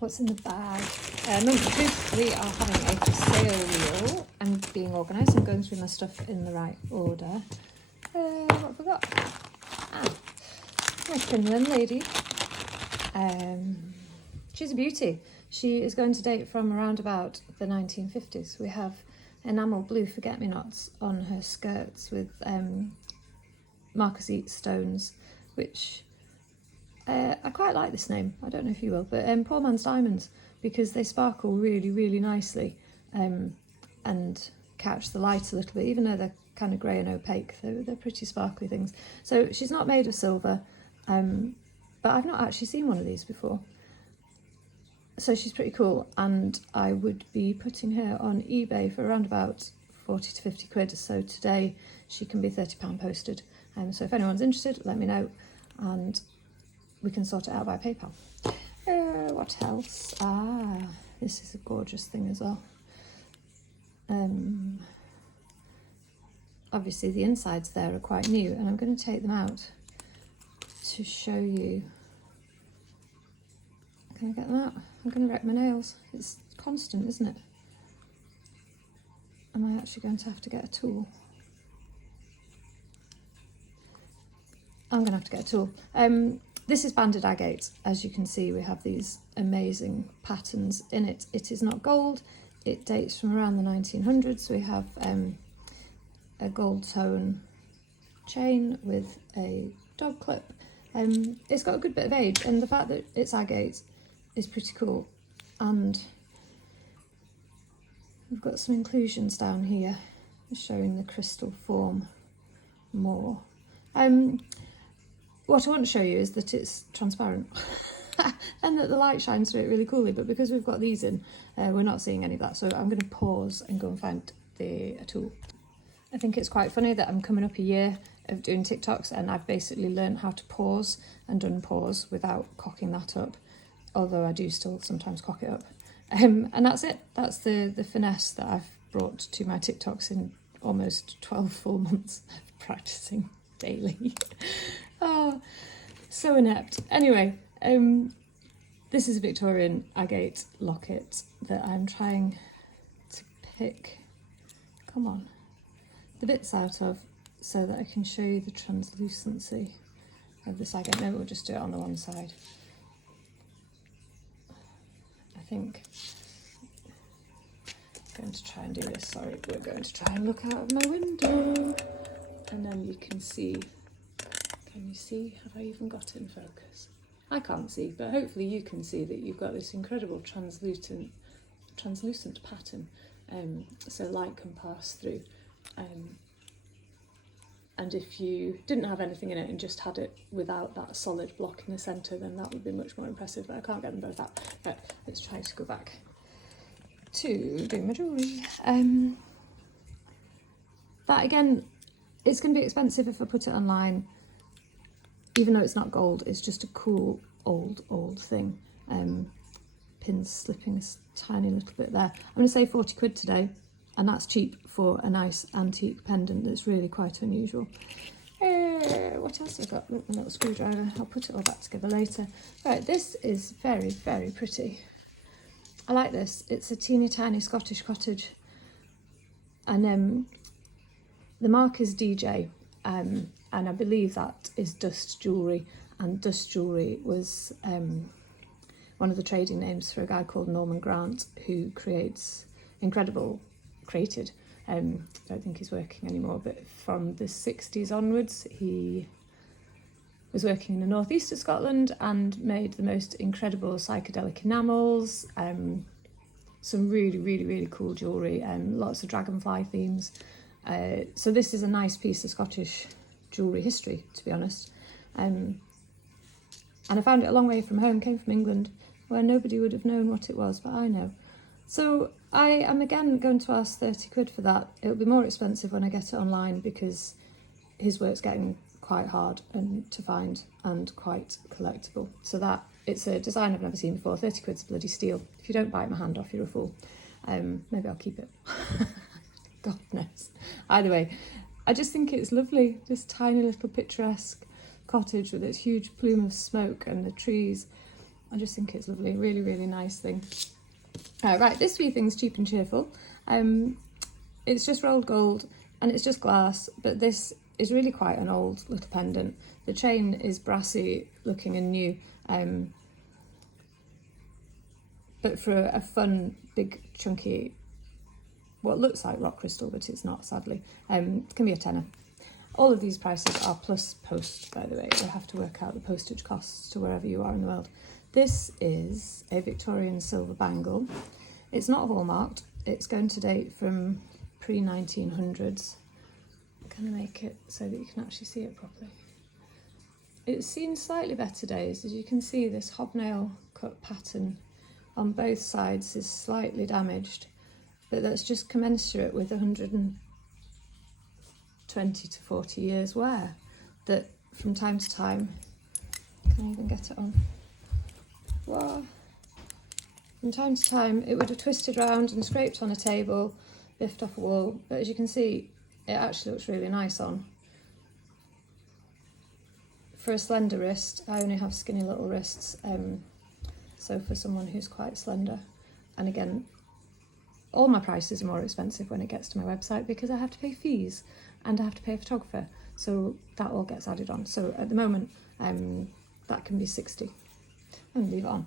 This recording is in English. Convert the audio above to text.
What's in the bag? Number 2, we are having a for sale wheel. I'm being organised and going through my stuff in the right order. What have we got? My crinoline lady. She's a beauty. She is going to date from around about the 1950s. We have enamel blue forget-me-nots on her skirts with marquisite stones, which I quite like this name. I don't know if you will, but Poor Man's Diamonds, because they sparkle really, really nicely and catch the light a little bit, even though they're kind of grey and opaque. They're pretty sparkly things. So she's not made of silver, but I've not actually seen one of these before. So she's pretty cool, and I would be putting her on eBay for around about 40 to 50 quid. So today she can be £30 posted. So if anyone's interested, let me know, and we can sort it out by PayPal. What else? This is a gorgeous thing as well. Obviously the insides there are quite new, and I'm going to take them out to show you. Can I get them out? I'm going to wreck my nails. It's constant, isn't it? Am I actually going to have to get a tool? I'm going to have to get a tool. This is banded agate. As you can see, we have these amazing patterns in it. It is not gold. It dates from around the 1900s. We have a gold tone chain with a dog clip. It's got a good bit of age, and the fact that it's agate is pretty cool. And we've got some inclusions down here showing the crystal form more. What I want to show you is that it's transparent and that the light shines through it really coolly, but because we've got these in, we're not seeing any of that. So I'm going to pause and go and find a tool. I think it's quite funny that I'm coming up a year of doing TikToks, and I've basically learned how to pause and unpause without cocking that up, although I do still sometimes cock it up. And that's it. That's the finesse that I've brought to my TikToks in almost 12 full months of practicing daily. Oh, so inept. Anyway, this is a Victorian agate locket that I'm trying to pick, come on, the bits out of, so that I can show you the translucency of this agate. Maybe we'll just do it on the one side. I think I'm going to try and do this. Sorry, we're going to try and look out of my window, and then you can see. Can you see? Have I even got it in focus? I can't see, but hopefully you can see that you've got this incredible translucent pattern, so light can pass through. And if you didn't have anything in it and just had it without that solid block in the centre, then that would be much more impressive, but I can't get them both out. Right, let's try to go back to doing my jewellery. That again, it's going to be expensive if I put it online. Even though it's not gold, it's just a cool old thing. Pins slipping a tiny little bit there. I'm going to say 40 quid today, and that's cheap for a nice antique pendant that's really quite unusual. What else have I got? Look, my little screwdriver. I'll put it all back together later. Right, this is very, very pretty. I like this. It's a teeny tiny Scottish cottage, and the mark is DJ. And I believe that is Dust Jewellery, and Dust Jewellery was one of the trading names for a guy called Norman Grant, who created, I don't think he's working anymore, but from the 60s onwards he was working in the northeast of Scotland and made the most incredible psychedelic enamels, some really, really, really cool jewellery, lots of dragonfly themes. So this is a nice piece of Scottish jewellery history, to be honest. And I found it a long way from home, came from England, where nobody would have known what it was, but I know. So I am again going to ask 30 quid for that. It'll be more expensive when I get it online, because his work's getting quite hard and to find and quite collectible. So that, it's a design I've never seen before. 30 quid's bloody steal. If you don't bite my hand off, you're a fool. Maybe I'll keep it. God knows. Either way, I just think it's lovely. This tiny little picturesque cottage with its huge plume of smoke and the trees. I just think it's lovely, really, really nice thing. Right, this wee thing's cheap and cheerful. It's just rolled gold and it's just glass, but this is really quite an old little pendant. The chain is brassy looking and new, but for a fun, big, chunky, what looks like rock crystal, but it's not, sadly, it can be a tenner. All of these prices are plus post, by the way. You'll have to work out the postage costs to wherever you are in the world. This is a Victorian silver bangle. It's not hallmarked. It's going to date from pre-1900s. I'm going to make it so that you can actually see it properly. It's seen slightly better days. As you can see, this hobnail cut pattern on both sides is slightly damaged, but that's just commensurate with 120 to 40 years wear, that from time to time, can't even get it on. Wow. From time to time it would have twisted round and scraped on a table, biffed off a wall, but as you can see, it actually looks really nice on. For a slender wrist, I only have skinny little wrists, so for someone who's quite slender, and again, all my prices are more expensive when it gets to my website because I have to pay fees and I have to pay a photographer, so that all gets added on. So at the moment, that can be 60. I'm going to leave it on.